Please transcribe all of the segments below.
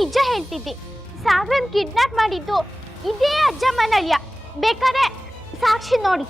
ನಿಜ ಹೇಳ್ತಿದ್ದಿ. ಸಾಗರನ್ ಕಿಡ್ನಾಪ್ ಮಾಡಿದ್ದು ಇದೇ ಅಜ್ಜಮ್ಮನ ಅಳಿಯ. ಬೇಕಾದ್ರೆ ಸಾಕ್ಷಿ ನೋಡಿ.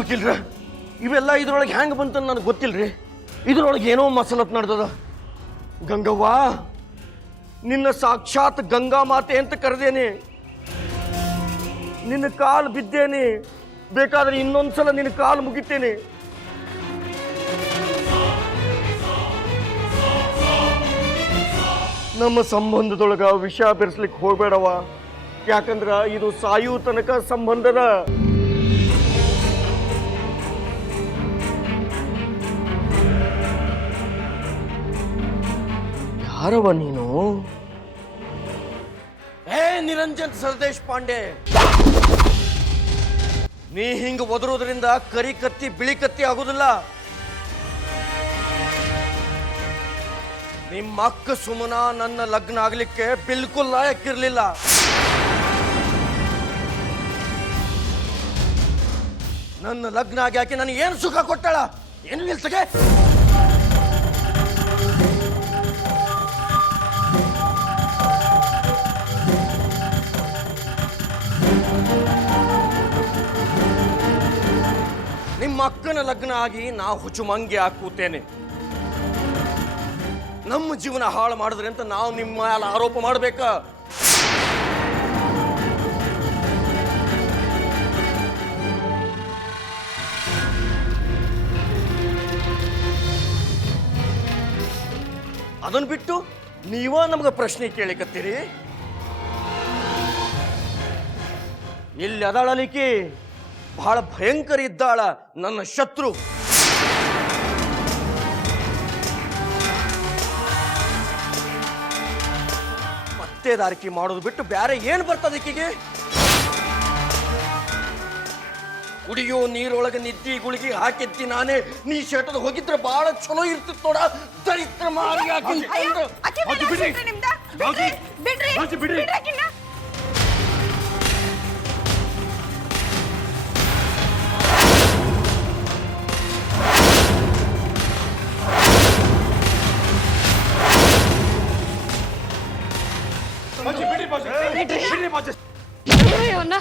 ಗೊತ್ತಿಲ್ರ ಇವೆಲ್ಲ ಇದ್ರೊಳಗೆ ಹ್ಯಾಂಗ ಬಂತ ನನಗೆ ಗೊತ್ತಿಲ್ರಿ. ಇದ್ರೊಳಗೆ ಏನೋ ಮಸಲತ್ ನಡೆದದ. ಗಂಗವ್ವ, ನಿನ್ನ ಸಾಕ್ಷಾತ್ ಗಂಗಾ ಮಾತೆ ಅಂತ ಕರೆದೇನೆ. ನಿನ್ನ ಕಾಲು ಬಿದ್ದೇನೆ. ಬೇಕಾದ್ರೆ ಇನ್ನೊಂದ್ಸಲ ನಿನ್ನ ಕಾಲು ಮುಗಿತೇನೆ. ನಮ್ಮ ಸಂಬಂಧದೊಳಗ ವಿಷ ಬೆರೆಸ್ಲಿಕ್ಕೆ ಹೋಗ್ಬೇಡವ. ಯಾಕಂದ್ರ ಇದು ಸಾಯು ತನಕ ಸಂಬಂಧದ. ಯಾರವ ನೀನು? ನಿರಂಜನ್ ಸರ್ದೇಶ್ ಪಾಂಡೆ. ನೀ ಹಿಂಗ ಒದರೋದ್ರಿಂದ ಕರಿ ಕತ್ತಿ ಬಿಳಿ ಕತ್ತಿ ಆಗುದಿಲ್ಲ. ನಿಮ್ಮ ಅಕ್ಕ ಸುಮನ ನನ್ನ ಲಗ್ನ ಆಗ್ಲಿಕ್ಕೆ ಬಿಲ್ಕುಲ್ ಲಾಯಕ್ಕಿರ್ಲಿಲ್ಲ. ನನ್ನ ಲಗ್ನ ಆಗಿ ಆಕೆ ನನಗೆ ಏನು ಸುಖ ಕೊಟ್ಟಾಳ? ಏನು ನಿಲ್ಸಗೆ? ನಿಮ್ಮ ಅಕ್ಕನ ಲಗ್ನ ಆಗಿ ನಾ ಹುಚ್ಚುಮಂಗಿ ಕೂತೇನೆ. ನಮ್ಮ ಜೀವನ ಹಾಳು ಮಾಡಿದ್ರೆ ಅಂತ ನಾವು ನಿಮ್ಮ ಮೇಲೆ ಆರೋಪ ಮಾಡಬೇಕ? ಅದನ್ನ ಬಿಟ್ಟು ನೀವ ನಮ್ಗೆ ಪ್ರಶ್ನೆ ಕೇಳಿಕತ್ತೀರಿ. ಇಲ್ಲಿ ಅದಾಳಲಿಕ್ಕೆ ಬಹಳ ಭಯಂಕರ ಇದ್ದಾಳ, ನನ್ನ ಶತ್ರು. ಪತ್ತೇದಾರಿಕೆ ಮಾಡೋದು ಬಿಟ್ಟು ಬೇರೆ ಏನು ಬರ್ತದೆ ಈಕೆಗೆ? ಕುಡಿಯೋ ನೀರೊಳಗೆ ನಿದ್ದಿ ಗುಳಿಗೆ ಹಾಕಿದ್ದಿ ನಾನೇ. ನೀ ಶೆಟದ ಹೋಗಿದ್ರೆ ಬಹಳ ಚಲೋ ಇರ್ತಿತ್ತು ನೋಡ. ದರಿದ್ರ ಮಾರಿ ಅವನ್ನ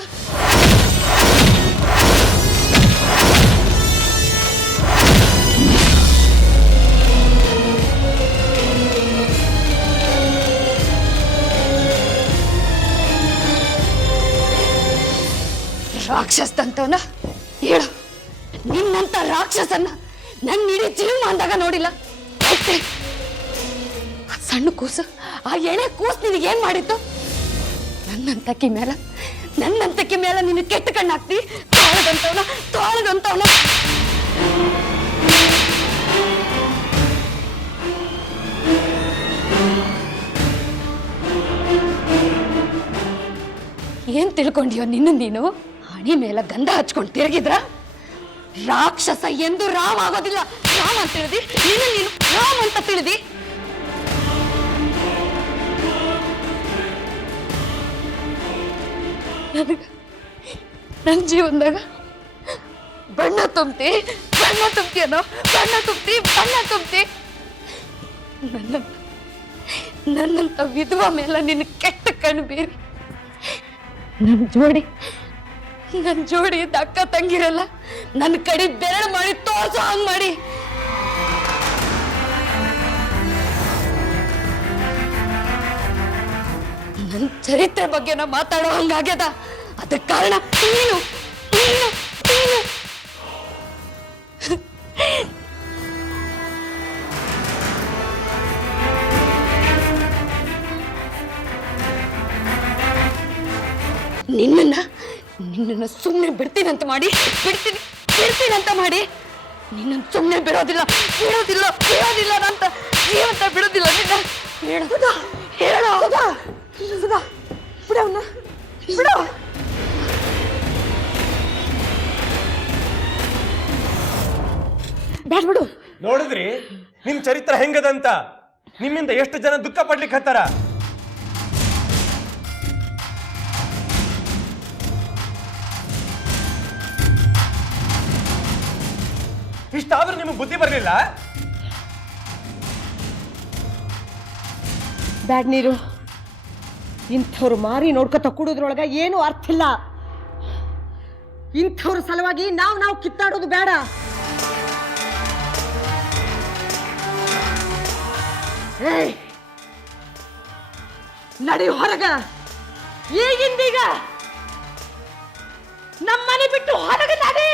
ರಾಕ್ಷಸಂತವನ ಹೇಳು, ನಿನ್ನಂತ ರಾಕ್ಷಸನ್ನ ನನ್ನ ಇಡೀ ಜೀವಮಾನದಾಗ ನೋಡಿಲ್ಲ. ಸಣ್ಣ ಕೂಸು, ಆ ಎಳೆ ಕೂಸು ನಿನಗೇನ್ ಮಾಡಿತ್ತು? ನನ್ನಂತಕ್ಕೆ ಮೇಲೆ ನಿನ್ನ ಕೆಟ್ಟ ಕಣ್ಣು ಹಾಕ್ತಿ. ತಾಳದಂತವನ ಏನ್ ತಿಳ್ಕೊಂಡಿಯೋ ನೀನು? ಹಣಿ ಮೇಲೆ ಗಂಧ ಹಚ್ಕೊಂಡು ತಿರುಗಿದ್ರ ರಾಕ್ಷಸ ಎಂದು ರಾಮ್ ಆಗೋದಿಲ್ಲ. ರಾಮ್ ಅಂತ ತಿಳಿದಿ, ನೀನು ರಾಮ್ ಅಂತ ತಿಳಿದಿ. ನನ್ನ ಜೀವನದಾಗ ಬಣ್ಣ ತುಂಬಿ ನನ್ನಂತ ವಿಧವಾ ಮೇಲೆ ನಿನ್ನ ಕೆಟ್ಟ ಕಣ್ಣು ಬೀರಿ ನನ್ನ ಜೋಡಿ ಅಕ್ಕ ತಂಗಿರಲ್ಲ ನನ್ನ ಕಡೆ ಬೆರಳು ಮಾಡಿ ತೋರ್ಸೋ ಹಂಗ್ ಮಾಡಿ ನನ್ನ ಚರಿತ್ರೆ ಬಗ್ಗೆ ನಾ ಮಾತಾಡೋ ಹಂಗಾಗ್ಯದ. ಅದಕ್ಕೆ ಕಾರಣ ನೀನು. ನಿನ್ನನ್ನ ಸುಮ್ಮನೆ ಬಿಡ್ತೀನಂತ ಮಾಡಿ ನಿನ್ನನ್ನು ಸುಮ್ಮನೆ ಬಿಡೋದಿಲ್ಲ ಅಂತ ಜೀವಂತ ಬಿಡೋದಿಲ್ಲ ನಿನ್ನ. ಹೇಳೋ ಬಿಡೋ. ಬಿಡು. ನೋಡಿದ್ರಿ ನಿಮ್ ಚರಿತ್ರೆ ಹೆಂಗದಂತ? ನಿಮ್ಮಿಂದ ಎಷ್ಟು ಜನ ದುಃಖ ಪಡ್ಲಿಕ್ಕೆ ಹತ್ತಾರ. ಇಷ್ಟಾದ್ರೂ ನಿಮಗೆ ಬುದ್ಧಿ ಬರಲಿಲ್ಲ? ಬ್ಯಾಡ್ ನೀರು, ಇಂಥವ್ರು ಮಾರಿ ನೋಡ್ಕೊತ ಕೂಡೋದ್ರೊಳಗ ಏನು ಅರ್ಥ ಇಲ್ಲ. ಇಂಥವ್ರ ಸಲುವಾಗಿ ನಾವು ಕಿತ್ತಾಡೋದು ಬೇಡ. ಏಯ್, ನಡಿ ಹೊರಗ, ಈಗಿಂದೀಗ ನಮ್ಮನೆ ಬಿಟ್ಟು ಹೊರಗೆ ನಡಿ.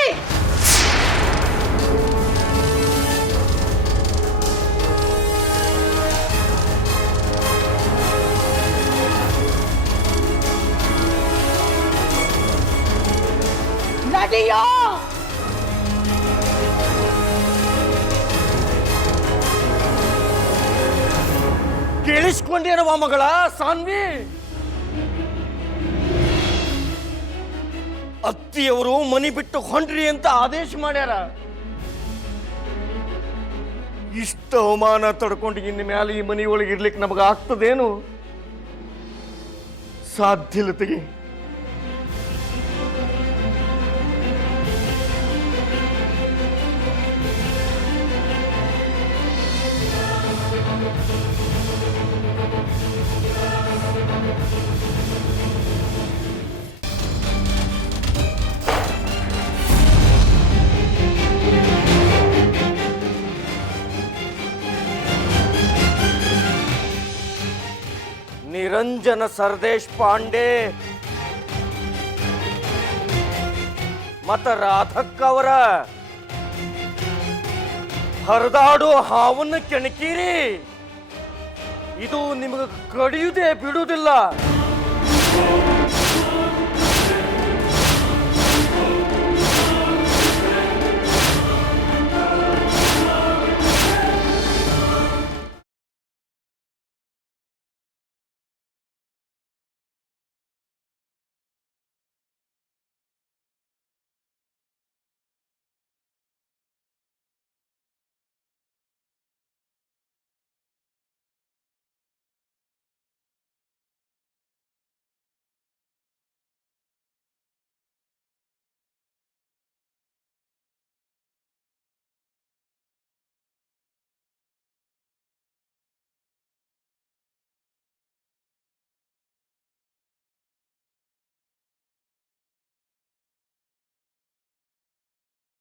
ನಡಿಯೋ. ಕೇಳಿಸ್ಕೊಂಡೇನವ ಮಗಳ ಸಾನ್ವಿ? ಅತ್ತಿಯವರು ಮನಿ ಬಿಟ್ಟು ಹೊಂಡ್ರಿ ಅಂತ ಆದೇಶ ಮಾಡ್ಯಾರ. ಇಷ್ಟ ಅವಮಾನ ತಡ್ಕೊಂಡು ಇನ್ನ ಮ್ಯಾಲೆ ಈ ಮನಿ ಒಳಗೆ ಇರ್ಲಿಕ್ಕೆ ನಮಗ ಆಗ್ತದೇನು? ಸಾಧ್ಯ ಇಲ್ಲ ತೆಗಿ. ನಿರಂಜನ ಸರ್ದೇಶ್ ಪಾಂಡೆ ಮತ್ತ ರಾಧಕ್ಕ ಅವರ ಹರಿದಾಡೋ ಹಾವನ್ನು ಕೆಣಕೀರಿ. ಇದು ನಿಮಗೆ ಕಡಿಯುವುದೇ ಬಿಡುವುದಿಲ್ಲ.